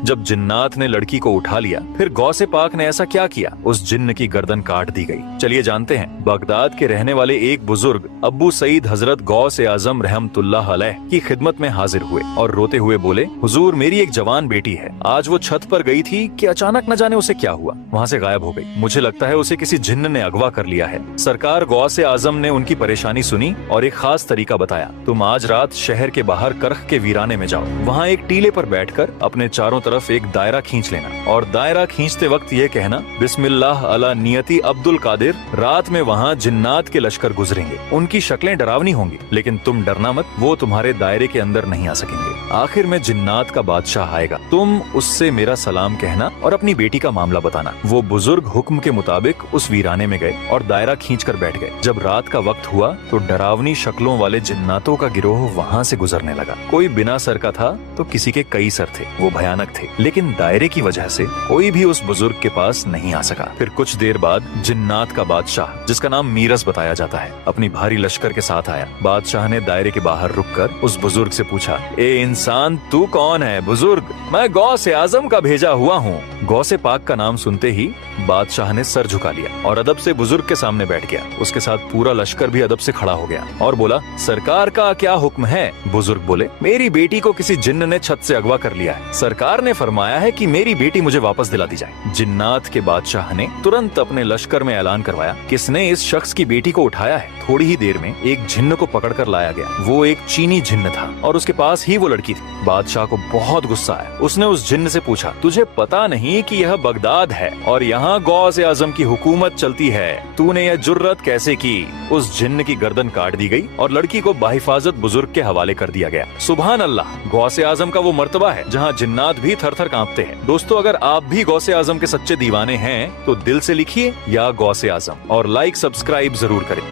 जब जिन्नात ने लड़की को उठा लिया, फिर गौसे पाक ने ऐसा क्या किया? उस जिन्न की गर्दन काट दी गई। चलिए जानते हैं। बगदाद के रहने वाले एक बुजुर्ग अब्बू सईद हजरत गौसे आजम रहमतुल्लाह अलैह की खिदमत में हाजिर हुए और रोते हुए बोले, हुजूर मेरी एक जवान बेटी है, आज वो छत पर गई थी कि अचानक न जाने उसे क्या हुआ, वहाँ से गायब हो गई। मुझे लगता है उसे किसी जिन्न ने अगवा कर लिया है। सरकार गौसे आजम ने उनकी परेशानी सुनी और एक खास तरीका बताया। तुम आज रात शहर के बाहर करख के वीराने में जाओ, वहाँ एक टीले पर बैठकर अपने चारों तरफ एक दायरा खींच लेना और दायरा खींचते वक्त ये कहना, बिस्मिल्लाह अला नियति अब्दुल कादिर। रात में वहाँ जिन्नात के लश्कर गुजरेंगे, उनकी शक्लें डरावनी होंगी, लेकिन तुम डरना मत, वो तुम्हारे दायरे के अंदर नहीं आ सकेंगे। आखिर में जिन्नात का बादशाह आएगा, तुम उससे मेरा सलाम कहना और अपनी बेटी का मामला बताना। वो बुजुर्ग हुक्म के मुताबिक उस वीराने में गए और दायरा खींचकर बैठ गए। जब रात का वक्त हुआ तो डरावनी शक्लों वाले जिन्नातों का गिरोह वहाँ से गुजरने लगा। कोई बिना सर का था तो किसी के कई सर थे, वो भयानक थे, लेकिन दायरे की वजह से कोई भी उस बुजुर्ग के पास नहीं आ सका। फिर कुछ देर बाद जिन्नात का बादशाह, जिसका नाम मीरस बताया जाता है, अपनी भारी लश्कर के साथ आया। बादशाह ने दायरे के बाहर रुककर उस बुजुर्ग से पूछा, ए इंसान, तू कौन है? बुजुर्ग, मैं गौसे आजम का भेजा हुआ हूँ। गौसे पाक का नाम सुनते ही बादशाह ने सर झुका लिया और अदब से बुजुर्ग के सामने बैठ गया। उसके साथ पूरा लश्कर भी अदब से खड़ा हो गया और बोला, सरकार का क्या हुक्म है? बुजुर्ग बोले, मेरी बेटी को किसी जिन्न ने छत से अगवा कर लिया है। सरकार ने फरमाया है कि मेरी बेटी मुझे वापस दिला दी जाए। जिन्नात के बादशाह ने तुरंत अपने लश्कर में ऐलान करवाया, किसने इस शख्स की बेटी को उठाया है? थोड़ी ही देर में एक जिन्न को पकड़ कर लाया गया। वो एक चीनी जिन्न था और उसके पास ही वो लड़की थी। बादशाह को बहुत गुस्सा आया। उसने उस जिन्न से पूछा, तुझे पता नहीं कि यह बगदाद है और यहाँ गौसे आजम की हुकूमत चलती है? तूने यह जुर्रत कैसे की? उस जिन्न की गर्दन काट दी गई और लड़की को बाहिफाजत बुजुर्ग के हवाले कर दिया गया। सुभान अल्लाह, गौसे आजम का वो मर्तबा है जहाँ जिन्नात भी थर थर कांपते हैं। दोस्तों, अगर आप भी गौसे आजम के सच्चे दीवाने हैं तो दिल से लिखिए या गौसे आजम और लाइक सब्सक्राइब जरूर करें।